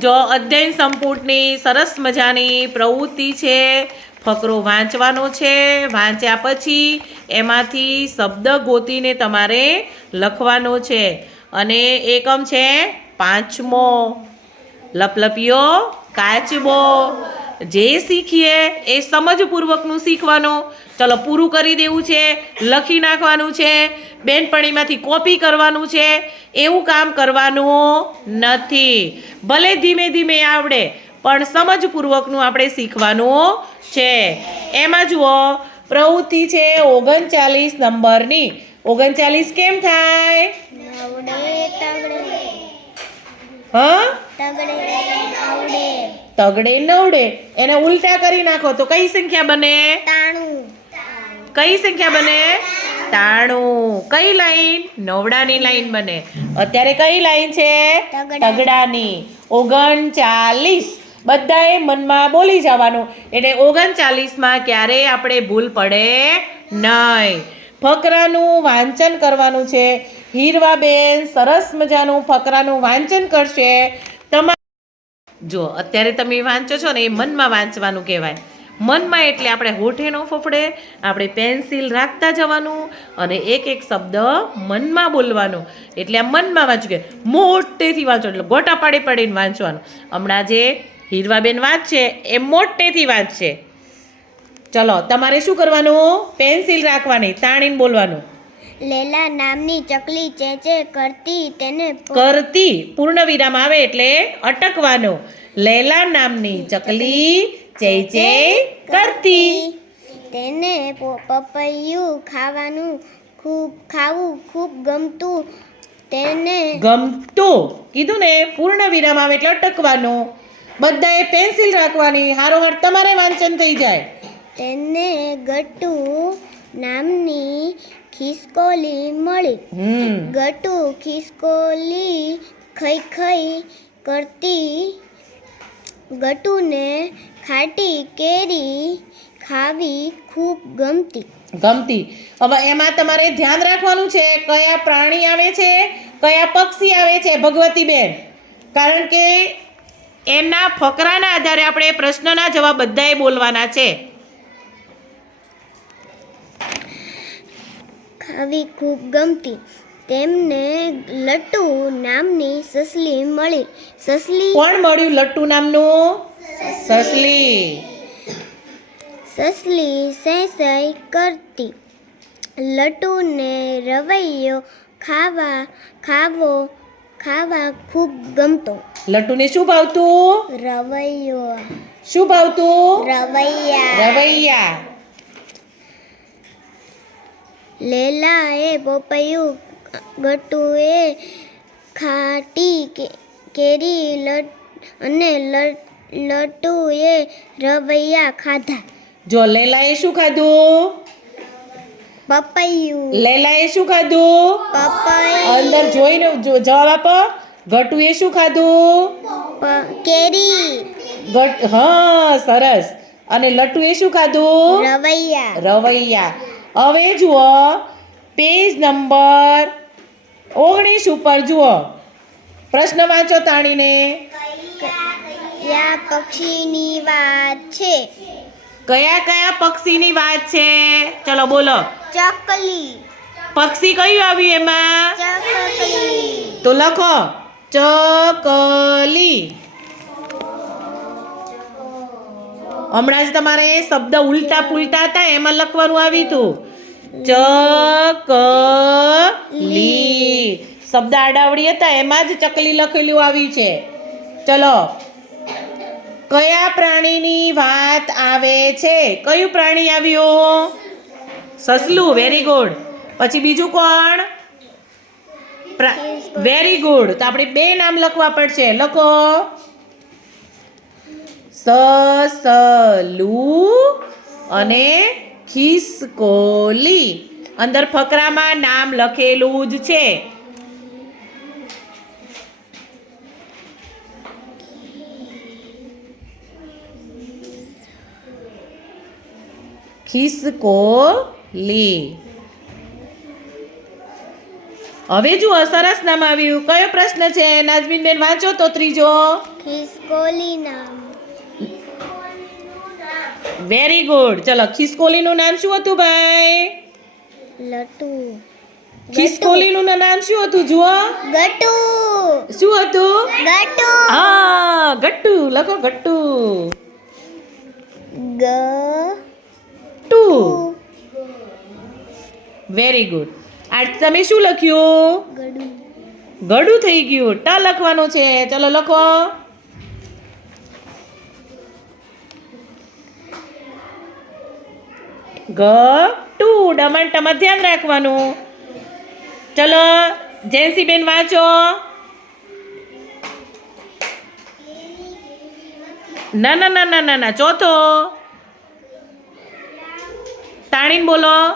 જો અધ્યયન સંપુટની સરસ મજાની પ્રવૃત્તિ છે, ફકરો વાંચવાનો છે. વાંચ્યા પછી એમાંથી શબ્દ ગોતીને તમારે લખવાનો છે. અને એકમ છે પાંચમો. લપલપિયો કાચબો. જે શીખીએ એ સમજપૂર્વકનું શીખવાનું. ચલો પૂરું કરી દેવું છે, લખી નાખવાનું છે, બેનપણીમાંથી કોપી કરવાનું છે, એવું કામ કરવાનું નથી. ભલે ધીમે ધીમે આવડે, પણ સમજપૂર્વકનું આપણે શીખવાનું છે. એમાં જુઓ, પ્રવૃત્તિ છે ઓગણચાલીસ નંબરની. ઓગણચાલીસ કેમ થાય? તગડે નવડે. એને ઉલટા કરી નાખો તો કઈ સંખ્યા બને? તાણું. કઈ સંખ્યા બને? તાણું. કઈ લાઈન? નવડાની લાઈન બને. અત્યારે કઈ લાઈન છે? તગડા. તગડાની. ઓગણચાલીસ. બધાએ મનમાં બોલી જવાનું. એટલે ઓગણચાલીસમાં ક્યારેય આપણે ભૂલ પડે નહીં. ફકરાનું વાંચન કરવાનું છે. હીરવાબેન સરસ મજાનું ફકરાનું વાંચન કરશે. તમારે જો અત્યારે તમે વાંચો છો ને એ મનમાં વાંચવાનું કહેવાય. મનમાં એટલે આપણે હોઠે ન ફફડે આપણે પેન્સિલ રાખતા જવાનું અને એક એક શબ્દ મનમાં બોલવાનો. એટલે આ મનમાં વાંચવું કે મોટેથી વાંચો એટલે ગોટા પાડી પાડીને વાંચવાનું. હમણાં જે હીરવાબેન વાંચશે એ મોટેથી વાંચશે. ચલો તમારે શું કરવાનું? પેન્સિલ રાખવાની તાણીને બોલવાનું. લેલા નામની ચકલી ચેચે કરતી તેને કરતી પૂર્ણ વિરામ આવે એટલે અટકવાનો. લૈલા નામની ચકલી ચે જય કરતી. તેને પપૈયું ખાવાનું ખૂબ ખાવું ખૂબ ગમતું. તેને ગમતું. કીધું ને પૂર્ણ વિરામ આવે એટલે અટકવાનું. બધાએ પેન્સિલ રાખવાની. હારોહાર તમારે વાંચન થઈ જાય. તેને ગટુ નામની ખિસકોલી મળી. ગટુ ખિસકોલી ખઈ ખઈ કરતી. ગટુને ખાટી કેરી ખાવી ખૂબ ગમતી. ગમતી. હવે એમાં તમારે ધ્યાન રાખવાનું છે કયા પ્રાણી આવે છે કયા પક્ષી આવે છે ભગવતીબેન કારણ કે એના ફકરાના આધારે આપણે પ્રશ્નના જવાબ બધાએ બોલવાના છે. ખાવી ખૂબ ગમતી. તેમને લટ્ટુ નામની સસલી મળી. સસલી કોણ મળ્યું લટ્ટુ નામનું? સસલી. સસલી સૈસઈ કરતી. લટ્ટુને રવૈયો ખાવા ખાવો ખાવા ખૂબ ગમતો. લટ્ટુને શું ભાવતું? રવૈયો. શું ભાવતું? રવૈયા. રવૈયા. લેલાએ પોપૈયું ગટુએ ખાટી કેરી લટ અને લટુએ રવૈયા ખાધા. જો લેલાએ શું ખાધું? પપૈયું. લેલાએ શું ખાધું? પપૈ અંદર જોઈને જવાબ આપો. ગટુએ શું ખાધું? કેરી. ગટ હા સરસ. અને લટુએ શું ખાધું? રવૈયા. રવૈયા. હવે જુઓ પેજ નંબર ઓગણીસ ઉપર જુઓ. પ્રશ્ન વાંચો તાણીને. કયા પક્ષીની વાત છે? કયા કયા પક્ષીની વાત છે? ચલો બોલો. ચકલી. પક્ષી કયું આવ્યું એમાં? ચકલી. તો લખો. ચકલી. હમણાં જ તમારે શબ્દ ઉલટા પુલટા હતા એમાં લખવાનું આવ્યું હતું. ચકલી. શબ્દ આડાવડી હતા, એમાં જ ચકલી લખેલું આવ્યું છે. ચલો. કયા પ્રાણીની વાત આવે છે? કયું પ્રાણી આવ્યું સસલું વેરી ગુડ પછી બીજું કોણ? વેરી ગુડ તો આપણે બે નામ લખવા પડશે. લખો. સસલું અને ખિસકોલી અંદર ફકરામાં નામ લખેલું જ છે. ખિસકોલી હવે જુઓ, સરસ નામ આવ્યું. કયો પ્રશ્ન છે? નાજમીનબેન, વાંચો તો ત્રીજો. ખિસકોલી નામ. વેરી ગુડ ચલો ખિસકોલીનું નામ શું હતું ભાઈ? લટુ ખિસકોલીનું નામ શું હતું જુઓ. ગટુ શું હતું? ગટુ હા ગટ્ટુ. લખો ગટ્ટુ. ગ. ટુ. વેરી ગુડ આ તમે શું લખ્યું? ગડુ. ગડું થઈ ગયું. ટ લખવાનું છે. ચલો લખો. ગ, ટુ. ડમણ ટમણ ધ્યાન રાખવાનું. ચલો, જેન્સીબેન વાંચો. ના ના ના ના ના ના, ચોથો. તાણીને બોલો.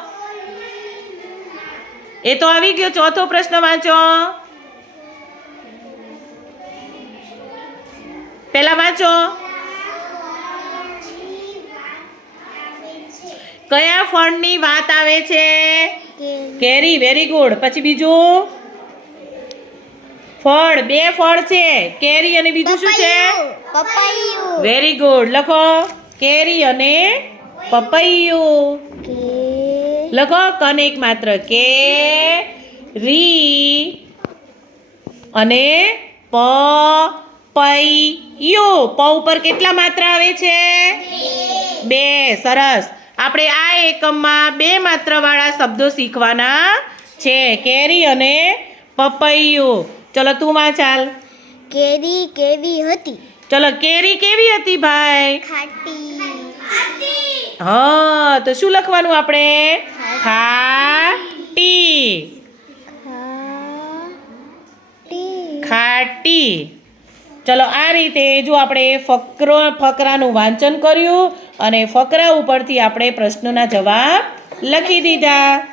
એ તો આવી ગયો, ચોથો પ્રશ્ન વાંચો. પહેલાં વાંચો. કયા ફળની વાત આવે છે? કેરી વેરી ગુડ પછી બીજું? ફળ બે ફળ છે. કેરી અને બીજું શું છે? વેરી ગુડ લખો. કેરી અને પપૈયું. લખો કને એક માત્ર. કે રી અને પ પૈયો પ ઉપર કેટલા માત્ર આવે છે? બે. સરસ. આપણે આ એકમમાં બે માત્રવાળા શબ્દો શીખવાના છે. કેરી અને પપૈયું. ચલો તું માં ચાલ. કેરી કેવી હતી? ચલો કેરી કેવી હતી ભાઈ? ખાટી. હા તો શું લખવાનું આપણે? ખાટી. ખાટી. ખાટી. ચલો આ રીતે જો આપણે ફકરો ફકરાનું વાંચન કર્યું અને ફકરા ઉપરથી આપણે પ્રશ્નોના જવાબ લખી દીધા.